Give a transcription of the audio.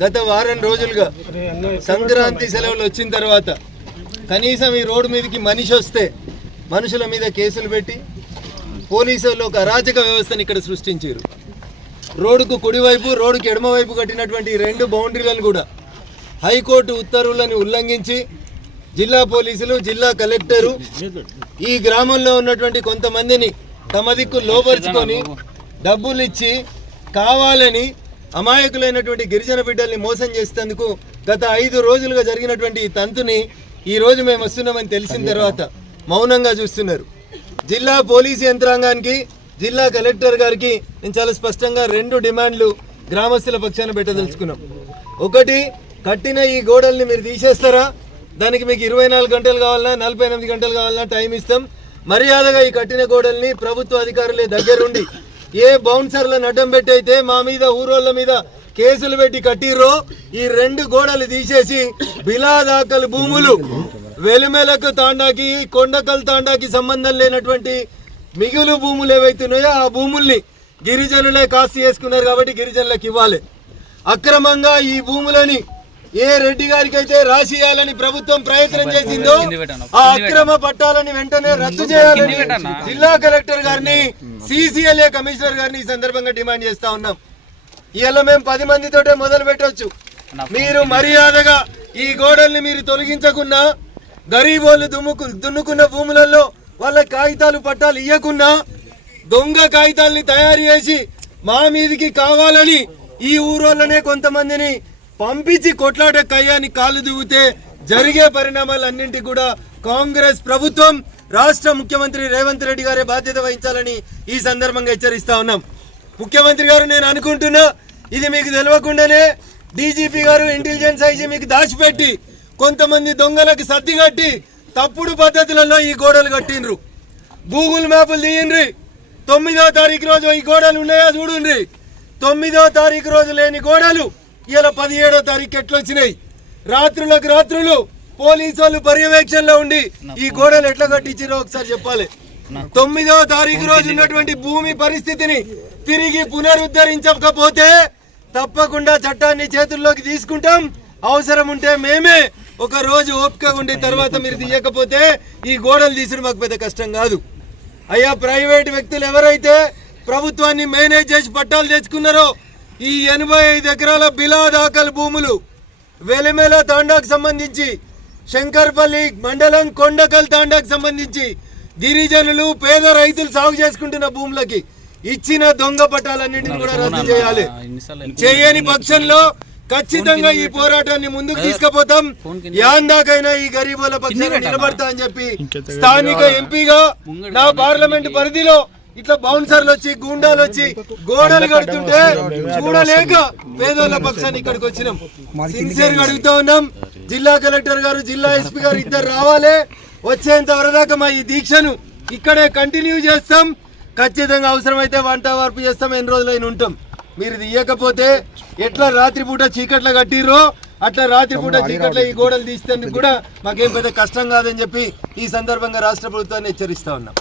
గత వారం రోజులుగా సంక్రాంతి సెలవులు వచ్చిన తర్వాత కనీసం ఈ రోడ్డు మీదకి మనిషి వస్తే మనుషుల మీద కేసులు పెట్టి పోలీసులు ఒక అరాచక వ్యవస్థను ఇక్కడ సృష్టించారు. రోడ్డుకు కుడివైపు రోడ్డుకు ఎడమవైపు కట్టినటువంటి రెండు బౌండరీలను కూడా హైకోర్టు ఉత్తర్వులను ఉల్లంఘించి జిల్లా పోలీసులు జిల్లా కలెక్టరు ఈ గ్రామంలో ఉన్నటువంటి కొంతమందిని తమ దిక్కు లోపరుచుకొని డబ్బులు ఇచ్చి కావాలని అమాయకులైనటువంటి గిరిజన బిడ్డల్ని మోసం చేసేందుకు గత ఐదు రోజులుగా జరిగినటువంటి ఈ తంతుని ఈ రోజు మేము వస్తున్నామని తెలిసిన తర్వాత మౌనంగా చూస్తున్నారు. జిల్లా పోలీసు యంత్రాంగానికి జిల్లా కలెక్టర్ గారికి నేను చాలా స్పష్టంగా రెండు డిమాండ్లు గ్రామస్తుల పక్షాన పెట్టదలుచుకున్నాం. ఒకటి కట్టిన ఈ గోడల్ని మీరు తీసేస్తారా? దానికి మీకు ఇరవై నాలుగు గంటలు కావాలన్నా నలభై ఎనిమిది గంటలు కావాలన్నా టైం ఇస్తాం. మర్యాదగా ఈ కట్టిన గోడల్ని ప్రభుత్వ అధికారులే దగ్గరుండి ఏ బౌన్సర్లను అడ్డం పెట్టి అయితే మా మీద ఊరోళ్ళ మీద కేసులు పెట్టి కట్టిర్రో ఈ రెండు గోడలు తీసేసి బిలాదాకలు భూములు వెలుమెలకు తాండాకి కొండకల్ తాండాకి సంబంధం లేనటువంటి మిగులు భూములు ఏవైతున్నాయో ఆ భూముల్ని గిరిజనులే కాస్త చేసుకున్నారు కాబట్టి గిరిజనులకు ఇవ్వాలి. అక్రమంగా ఈ భూములని ఏ రెడ్డి గారికి అయితే రాసియాలని ప్రభుత్వం ప్రయత్నం చేసిందో ఆ అక్రమ పట్టాలని వెంటనే రద్దు చేయాలని జిల్లా కలెక్టర్ గారిని సిసిఎల్ఏ కమిషనర్ గారిని ఈ సందర్భంగా డిమాండ్ చేస్తా ఉన్నాం. ఇవాళ మేము పది మందితోటే మొదలు పెట్టవచ్చు మీరు మర్యాదగా ఈ గోడల్ని మీరు తొలగించకున్నా గరీబోళ్ళు దుమ్ముకు దున్నుకున్న భూములలో వాళ్ళ కాగితాలు పట్టాలు ఇయ్యకున్నా దొంగ కాగితాల్ని తయారు చేసి మా మీదికి కావాలని ఈ ఊరోళ్ళనే కొంతమందిని పంపించి కొట్లాట కయ్యాన్ని కాలు దిగితే జరిగే పరిణామాలన్నింటి కూడా కాంగ్రెస్ ప్రభుత్వం రాష్ట్ర ముఖ్యమంత్రి రేవంత్ రెడ్డి గారే బాధ్యత వహించాలని ఈ సందర్భంగా హెచ్చరిస్తా ఉన్నాం. ముఖ్యమంత్రి గారు నేను అనుకుంటున్నా ఇది మీకు తెలియకుండానే డీజీపీ గారు ఇంటెలిజెన్స్ ఐజీ మీకు దాచిపెట్టి కొంతమంది దొంగలకు సర్ది కట్టి తప్పుడు పద్ధతులలో ఈ గోడలు కట్టిండ్రు. గూగుల్ మ్యాప్లు తీయండ్రి. తొమ్మిదో తారీఖు రోజు ఈ గోడలు ఉన్నాయా చూడండి తొమ్మిదో తారీఖు రోజు లేని గోడలు. ఇలా పదిహేడో తారీఖు ఎట్లా వచ్చినాయి రాత్రులకు రాత్రులు పోలీసు వాళ్ళు పర్యవేక్షణలో ఉండి ఈ గోడలు ఎట్లా కట్టించారో ఒకసారి చెప్పాలి. తొమ్మిదో తారీఖు రోజు ఉన్నటువంటి భూమి పరిస్థితిని తిరిగి పునరుద్ధరించకపోతే తప్పకుండా చట్టాన్ని చేతుల్లోకి తీసుకుంటాం. అవసరం ఉంటే మేమే ఒక రోజు ఓపిక ఉండి తర్వాత మీరు తీయకపోతే ఈ గోడలు తీసుడు మాకు పెద్ద కష్టం కాదు. అయ్యా ప్రైవేట్ వ్యక్తులు ఎవరైతే ప్రభుత్వాన్ని మేనేజ్ చేసి పట్టాలు తెచ్చుకున్నారో ఈ ఎనభై ఐదు ఎకరాల బిలా దాఖలు భూములు వెలిమెల తాండాకు సంబంధించి శంకర్పల్లి మండలం కొండకల్ తాండాకు సంబంధించి గిరిజనులు పేద రైతులు సాగు చేసుకుంటున్న భూములకి ఇచ్చిన దొంగ పట్టాలన్నింటిని కూడా రద్దు చేయాలి. చేయని పక్షంలో ఖచ్చితంగా ఈ పోరాటాన్ని ముందుకు తీసుకుపోతాం. యాందాకైనా ఈ గరీబుల పక్షాన నిలబడతా అని చెప్పి స్థానిక ఎంపీగా నా పార్లమెంట్ పరిధిలో ఇట్లా బౌన్సర్లు వచ్చి గూండాలు వచ్చి గోడలు కడుతుంటే చూడలేక పేదోళ్ళ పక్షాన్ని ఇక్కడికి వచ్చినాం. సిన్సియర్గా అడుగుతా ఉన్నాం. జిల్లా కలెక్టర్ గారు జిల్లా ఎస్పీ గారు ఇద్దరు రావాలి. వచ్చేంత వరదాకా మా ఈ దీక్షను ఇక్కడే కంటిన్యూ చేస్తాం. ఖచ్చితంగా అవసరమైతే వంట వార్పు చేస్తాం. ఎన్ని రోజులైనా ఉంటాం. మీరు ఇది ఇయ్యకపోతే ఎట్లా రాత్రిపూట చీకట్ల కట్టిర్రో అట్లా రాత్రిపూట చీకట్ల ఈ గోడలు తీసేందుకు కూడా మాకేం పెద్ద కష్టం కాదని చెప్పి ఈ సందర్భంగా రాష్ట్ర ప్రభుత్వాన్ని హెచ్చరిస్తా ఉన్నాం.